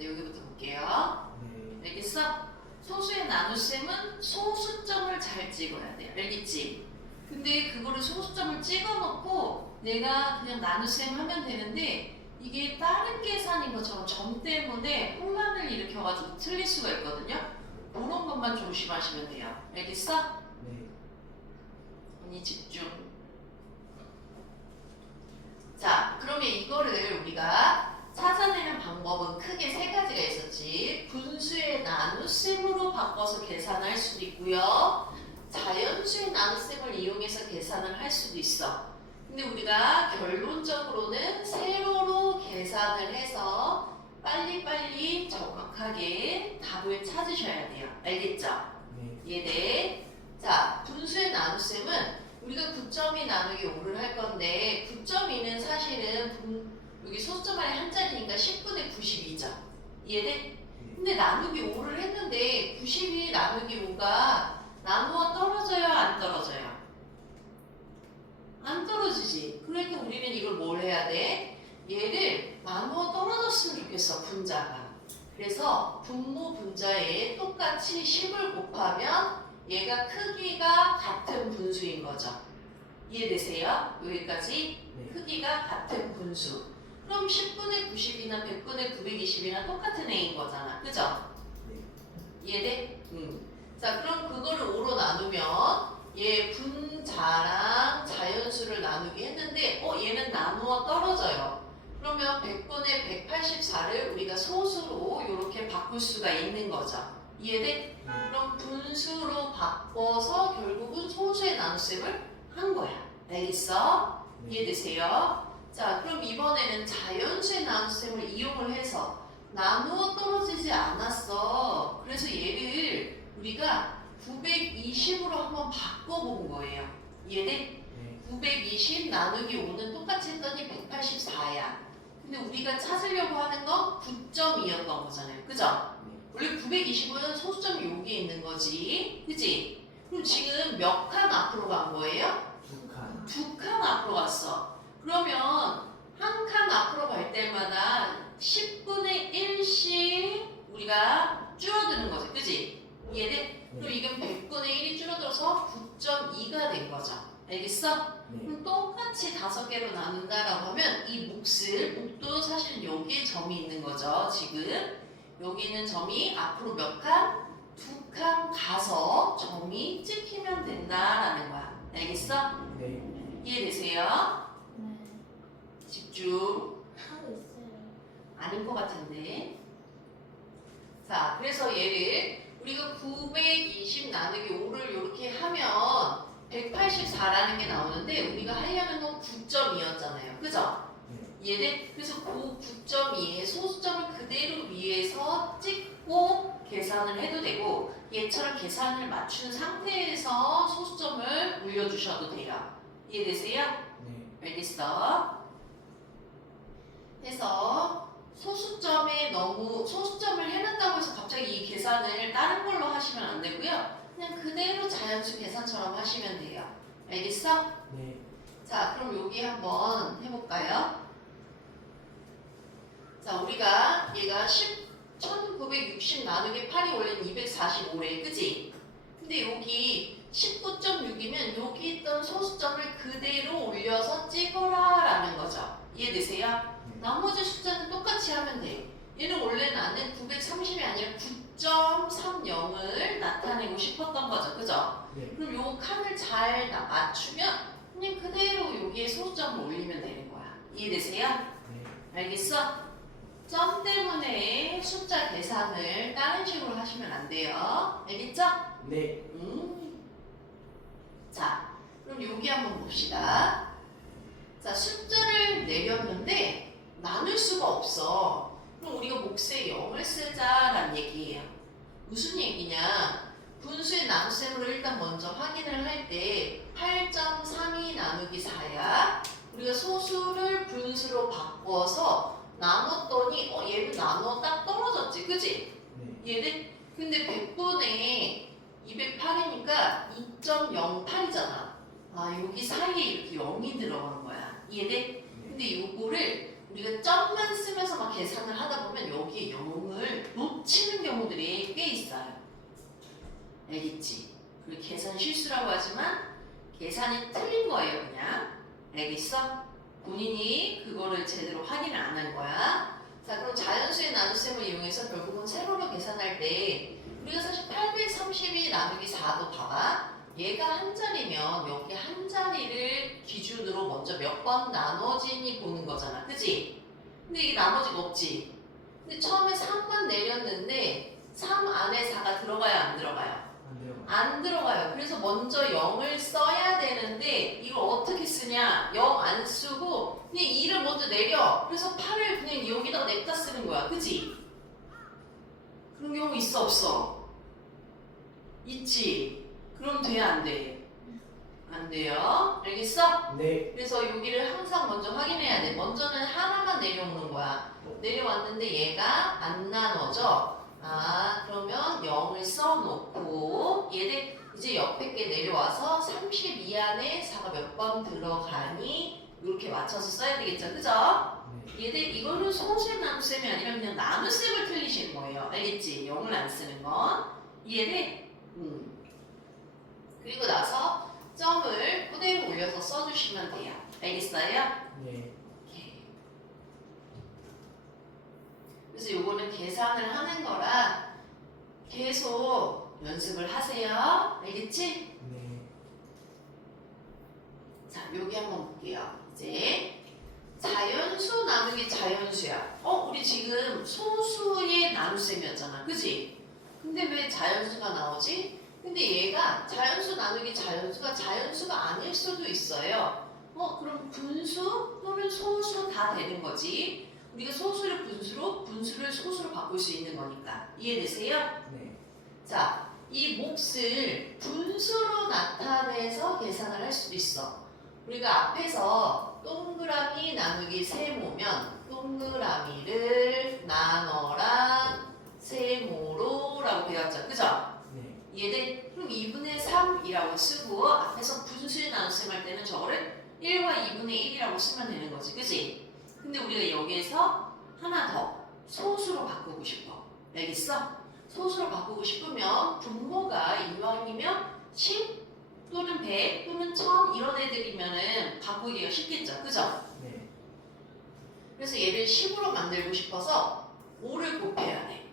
여기부터 볼게요. 알겠어? 소수의 나눗셈은 소수점을 잘 찍어야 돼. 알겠지? 근데 그거를 소수점을 찍어놓고 내가 그냥 나눗셈 하면 되는데 이게 다른 계산인 것처럼 점 때문에 혼란을 일으켜가지고 틀릴 수가 있거든요. 그런 것만 조심하시면 돼요. 알겠어? 네. 언니 집중. 자, 그러면 이거를 우리가 찾아내는 방법은 크게 세 가지가 있었지. 분수의 나눗셈으로 바꿔서 계산할 수도 있고요. 자연수의 나눗셈을 이용해서 계산을 할 수도 있어. 근데 우리가 결론적으로는 세로로 계산을 해서 빨리빨리 정확하게 답을 찾으셔야 돼요. 알겠죠? 네. 이해돼? 자, 분수의 나눗셈은 우리가 9.2 나누기 5를 할 건데 9.2는 사실은 여기 소수점 안에 한 자리니까 10분의 92죠. 이해돼? 근데 나누기 5를 했는데 92 나누기 5가 나누어 떨어져요? 안 떨어져요? 안 떨어지지. 그러니까 우리는 이걸 뭘 해야 돼? 얘를 나누어 떨어졌으면 좋겠어, 분자가. 그래서 분모 분자에 똑같이 10을 곱하면 얘가 크기가 같은 분수인 거죠. 이해되세요? 여기까지 네. 크기가 같은 분수. 그럼 10분의 90이나 100분의 920이나 똑같은 A인 거잖아. 그죠? 네. 이해돼? 자, 그럼 그거를 5로 나누면 얘 분자랑 자연수를 나누기 했는데 얘는 나누어 떨어져요. 그러면 100분의 184를 우리가 소수로 이렇게 바꿀 수가 있는 거죠. 이해돼? 그럼 분수로 바꿔서 결국은 소수의 나눗셈을 한 거야. 알겠어? 네. 이해되세요? 자, 그럼 이번에는 자연수의 나눗셈을 이용을 해서 나누어 떨어지지 않았어. 그래서 얘를 우리가 920으로 한번 바꿔본 거예요. 이해돼? 네. 920 나누기 5는 똑같이 했더니 184야. 근데 우리가 찾으려고 하는 건 9.2였던 거잖아요. 그죠? 네. 원래 920은 소수점이 여기에 있는 거지. 그치? 그럼 지금 몇 칸 앞으로 간 거예요? 2칸. 2칸 앞으로 갔어. 그러면 한 칸 앞으로 갈 때마다 10분의 1씩 우리가 줄어드는 거지. 그치? 이해돼? 그럼 이건 100분의 1이 줄어들어서 9.2가 된 거죠. 알겠어? 네. 그럼 똑같이 5개로 나눈다라고 하면 이 목도 사실은 여기에 점이 있는 거죠. 지금 여기 있는 점이 앞으로 몇 칸? 2칸 가서 점이 찍히면 된다라는 거야. 알겠어? 네. 이해되세요? 네. 집중. 하고 있어요. 아닌 것 같은데. 자, 그래서 얘를 우리가 920 나누기 5를 이렇게 하면 184라는 게 나오는데 우리가 하려는 건 9.2였잖아요. 그죠? 네. 이해돼? 그래서 그 9.2에 소수점을 그대로 위에서 찍고 계산을 해도 되고 얘처럼 계산을 맞춘 상태에서 소수점을 올려주셔도 돼요. 이해되세요? 네. 알겠어? 해서 소수점을 해낸다고 해서 갑자기 이 계산을 다른 걸로 하시면 안 되고요. 그냥 그대로 자연수 계산처럼 하시면 돼요. 알겠어? 네. 자, 그럼 여기 한번 해볼까요? 자, 우리가 얘가 1960 나누기 8이 원래는 245래. 그지? 근데 여기 19.6이면 여기 있던 소수점을 그대로 올려서 찍어라 라는 거죠. 이해되세요? 네. 나머지 숫자는 똑같이 하면 돼. 얘는 원래 나는 930이 아니라 9.30을 나타내고 싶었던 거죠. 그죠? 네. 그럼 요 칸을 잘 맞추면 그냥 그대로 여기에 소수점을 올리면 되는 거야. 이해되세요? 네. 알겠어? 점 때문에 숫자 계산을 다른 식으로 하시면 안 돼요. 알겠죠? 네. 자, 그럼 여기 한번 봅시다. 자, 숫자를 내렸는데 나눌 수가 없어. 그럼 우리가 몫에 0을 쓰자라는 얘기예요. 무슨 얘기냐? 분수의 나눗셈으로 일단 먼저 확인을 할 때 8.32 나누기 4야. 우리가 소수를 분수로 바꿔서 나눴더니 얘는 나누어 딱 떨어졌지. 그지? 네. 얘는 근데 100분의 208이니까 2.08이잖아. 아, 여기 사이에 이렇게 0이 들어간 거야. 이해돼? 근데 요거를 우리가 점만 쓰면서 막 계산을 하다 보면 여기에 0을 놓치는 경우들이 꽤 있어요. 알겠지? 그리고 계산 실수라고 하지만 계산이 틀린 거예요, 그냥. 알겠어? 본인이 그거를 제대로 확인을 안 한 거야. 자, 그럼 자연수의 나눗셈을 이용해서 결국은 세로로 계산할 때 우리가 사실 830이 나누기 4도 봐봐. 얘가 한 자리면 여기 한 자리를 기준으로 먼저 몇 번 나눠지니 보는 거잖아. 그지? 근데 이게 나머지가 없지. 근데 처음에 3만 내렸는데 3 안에 4가 들어가요? 안 들어가요? 안 들어가요. 그래서 먼저 0을 써야 되는데 이걸 어떻게 쓰냐? 0 안 쓰고 그냥 2를 먼저 내려. 그래서 8을 그냥 여기다가 냅다 쓰는 거야. 그지? 그런 경우 있어 없어? 있지? 그럼 돼 안 돼? 안 돼요. 알겠어? 네. 그래서 여기를 항상 먼저 확인해야 돼. 먼저는 하나만 내려오는 거야. 내려왔는데 얘가 안 나눠져. 아, 그러면 0을 써놓고 얘를 이제 옆에 게 내려와서 32 안에 4가 몇 번 들어가니 이렇게 맞춰서 써야 되겠죠. 그죠? 얘들 이거는 소수의 나눗셈이 아니라 그냥 나눗셈을 틀리시는 거예요. 알겠지? 0을 안 쓰는 건. 이해돼? 그리고 나서 점을 그대로 올려서 써주시면 돼요. 알겠어요? 네. 그래서 요거는 계산을 하는 거라 계속 연습을 하세요. 알겠지? 네. 자, 여기 한번 볼게요. 이제 자연수 나누기 자연수야. 우리 지금 소수의 나눗셈이었잖아. 그지? 근데 왜 자연수가 나오지? 근데 얘가 자연수 나누기 자연수가 아닐 수도 있어요. 그럼 분수 또는 소수 다 되는 거지. 우리가 소수를 분수로, 분수를 소수로 바꿀 수 있는 거니까. 이해되세요? 네. 자, 이 몫을 분수로 나타내서 계산을 할 수도 있어. 우리가 앞에서 동그라미 나누기 세모면 동그라미를 나눠라 세모로 라고 배웠죠. 그죠? 네. 이해돼? 그럼 2분의 3이라고 쓰고 앞에서 분수의 나눗셈 할 때는 저거를 1과 2분의 1이라고 쓰면 되는 거지. 그지? 근데 우리가 여기에서 하나 더 소수로 바꾸고 싶어. 알겠어? 소수로 바꾸고 싶으면 분모가 이왕이면 10 또는 100 또는 1000 이런 애들이면은 바꾸기가 쉽겠죠. 그죠? 네. 그래서 얘를 10으로 만들고 싶어서 5를 곱해야 돼.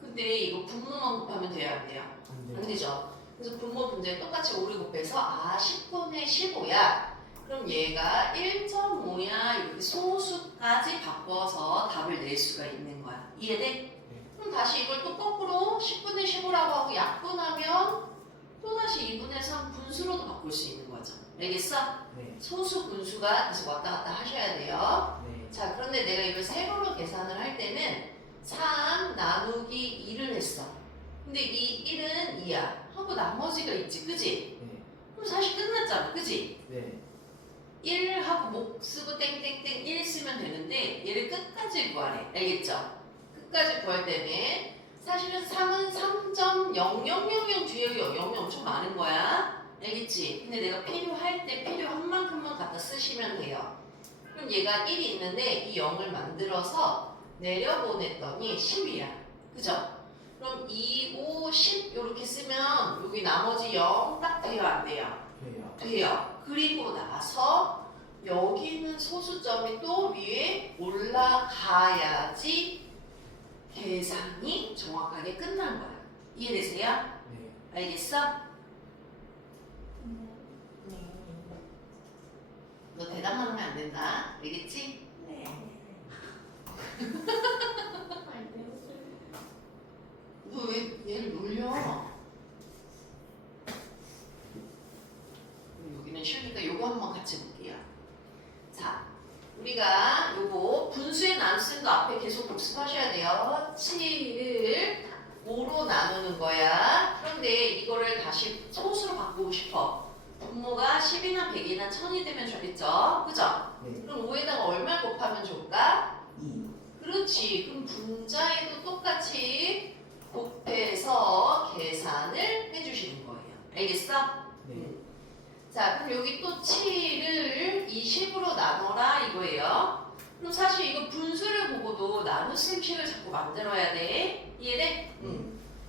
근데 이거 분모만 곱하면 돼요? 안 돼요? 안 안 돼요. 되죠. 그래서 분모 분자에 똑같이 5를 곱해서 10분의 15야. 그럼 얘가 1.5야 이렇게 소수까지 바꿔서 답을 낼 수가 있는 거야. 이해돼? 그럼 다시 이걸 또 거꾸로 10분의 15라고 하고 약분하면 또다시 2분의 3 분수로도 바꿀 수 있는 거죠. 알겠어? 네. 소수 분수가 계속 왔다 갔다 하셔야 돼요. 네. 자, 그런데 내가 이걸 세로로 계산을 할 때는 3 나누기 2를 했어. 근데 이 1은 2야. 하고 나머지가 있지. 그지? 네. 그럼 사실 끝났잖아. 그지? 네. 1 하고 목 쓰고 땡땡땡 1 쓰면 되는데 얘를 끝까지 구하래. 알겠죠? 끝까지 구할 때는 사실은 3은 3.0000 뒤에 0이 엄청 많은 거야. 알겠지? 근데 내가 필요할 때 필요한 만큼만 갖다 쓰시면 돼요. 그럼 얘가 1이 있는데 이 0을 만들어서 내려보냈더니 10이야. 그죠? 그럼 2, 5, 10 이렇게 쓰면 여기 나머지 0 딱 돼요? 안 돼요? 돼요. 돼요. 그리고 나서 여기 있는 소수점이 또 위에 올라가야지 계산이 정확하게 끝난 거야. 이해되세요? 네. 알겠어? 너 대답하면 안 된다. 알겠지? 네. 너 왜 얘를 놀려? 여기는 쉬우니까 요거 한번 같이 볼게요. 자, 우리가 요거 분수의 나눗셈도 앞에 계속 복습하셔야 돼요. 7을 5로 나누는 거야. 그런데 이거를 다시 소수로 바꾸고 싶어. 분모가 10이나 100이나 1000이 되면 좋겠죠? 그죠? 네. 그럼 5에다가 얼마 곱하면 좋을까? 2. 그렇지. 그럼 분자에도 똑같이 곱해서 계산을 해주시는 거예요. 알겠어? 네. 자, 그럼 여기 또 7을 이 10으로 나눠라 이거예요. 그럼 사실 이거 분수를 보고도 나눗셈식을 자꾸 만들어야 돼. 이해돼?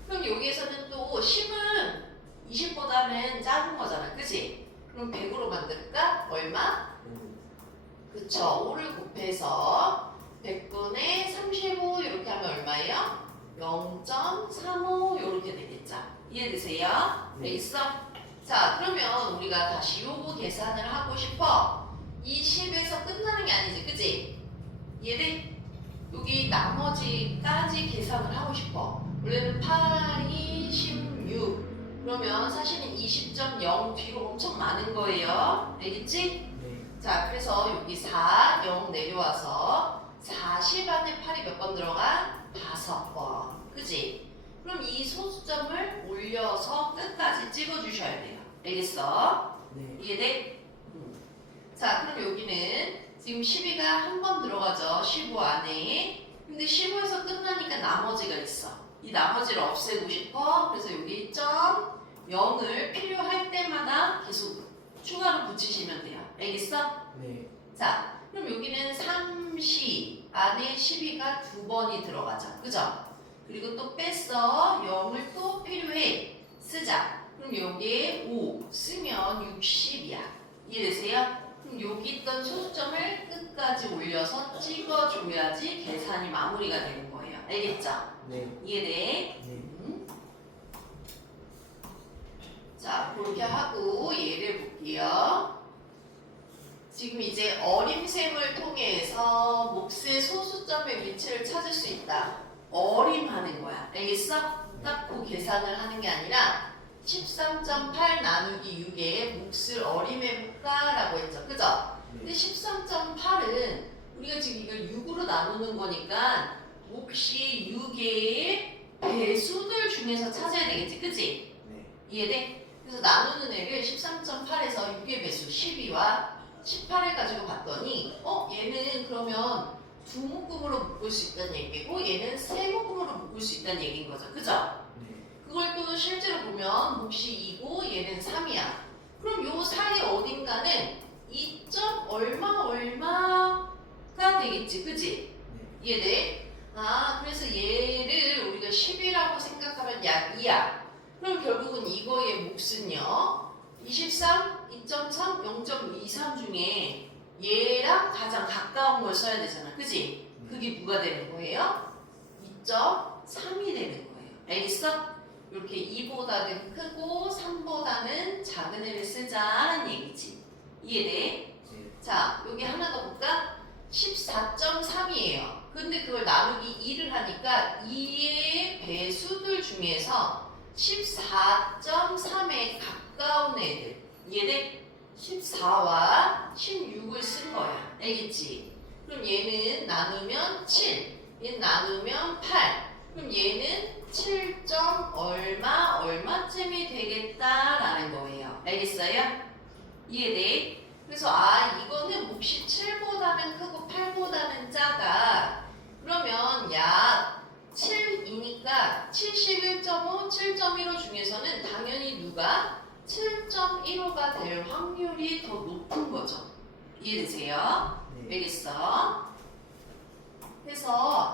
그럼 여기에서는 또 10은 20보다는 작은 거잖아. 그치? 그럼 100으로 만들까? 얼마? 그쵸. 5를 곱해서 100분의 35 이렇게 하면 얼마예요? 0.35 이렇게 되겠죠. 이해되세요? 네. 알겠어? 자, 그러면 우리가 다시 요거 계산을 하고 싶어. 이 10에서 끝나는 게 아니지, 그치? 이해돼? 여기 나머지까지 계산을 하고 싶어. 원래는 8, 2, 16. 그러면 사실은 20.0 뒤로 엄청 많은 거예요. 알겠지? 네. 자, 그래서 여기 4, 0 내려와서 40 안에 8이 몇 번 들어가? 5번. 그지? 그럼 이 소수점을 올려서 끝까지 찍어주셔야 돼요. 알겠어? 네. 이해돼? 자, 그럼 여기는 지금 12가 한 번 들어가죠. 15 안에. 근데 15에서 끝나니까 나머지가 있어. 이 나머지를 없애고 싶어. 그래서 여기 점 0을 필요할 때마다 계속 추가로 붙이시면 돼요. 알겠어? 네. 자, 그럼 여기는 3시 안에 12가 두 번이 들어가죠. 그죠? 그리고 또 뺐어. 0을 또 필요해. 쓰자. 그럼 여기에 5 쓰면 60이야. 이해되세요? 그럼 여기 있던 소수점을 끝까지 올려서 찍어줘야지 계산이 마무리가 되는 거예요. 알겠죠? 네. 이해돼? 네. 자, 그렇게 하고 예를 볼게요. 지금 이제 어림셈을 통해서 몫의 소수점의 위치를 찾을 수 있다. 어림하는 거야. 알겠어? 딱 그 계산을 하는 게 아니라 13.8 나누기 6에 몫을 어림해볼까? 라고 했죠. 그죠? 근데 13.8은 우리가 지금 이걸 6으로 나누는 거니까 몫이 6의 배수들 중에서 찾아야 되겠지. 그치? 네. 이해돼? 그래서 나누는 애를 13.8에서 6의 배수 12와 18을 가지고 봤더니 얘는 그러면 두 묶음으로 묶을 수 있다는 얘기고 얘는 세 묶음으로 묶을 수 있다는 얘기인 거죠. 그죠? 네. 그걸 또 실제로 보면 몫이 2고 얘는 3이야. 그럼 요 사이 어딘가는 2점 얼마가 되겠지. 그지? 네. 이해돼? 아, 그래서 얘를 우리가 10이라고 생각하면 약 2야. 그럼 결국은 이거의 몫은요. 23, 2.3, 0.23 중에 얘랑 가장 가까운 걸 써야 되잖아. 그지? 그게 뭐가 되는 거예요? 2.3이 되는 거예요. 알겠어? 이렇게 2보다는 크고 3보다는 작은 애를 쓰자는 얘기지. 이해돼? 네. 자, 여기 하나 더 볼까? 14.3이에요. 근데 그걸 나누기 2를 하니까 2의 배수들 중에서 14.3에 가까운 애들. 이해돼? 14와 16을 쓴 거야. 알겠지? 그럼 얘는 나누면 7, 얘는 나누면 8. 그럼 얘는 7. 얼마쯤이 되겠다라는 거예요. 알겠어요? 이해돼? 그래서 이거는 몫이 7보다는 크고 8보다는 작아. 그러면 약 7이니까 71.5, 7.15 중에서는 당연히 누가 7.15가 될 확률이 더 높은 거죠. 이해되세요? 네. 알겠어? 그래서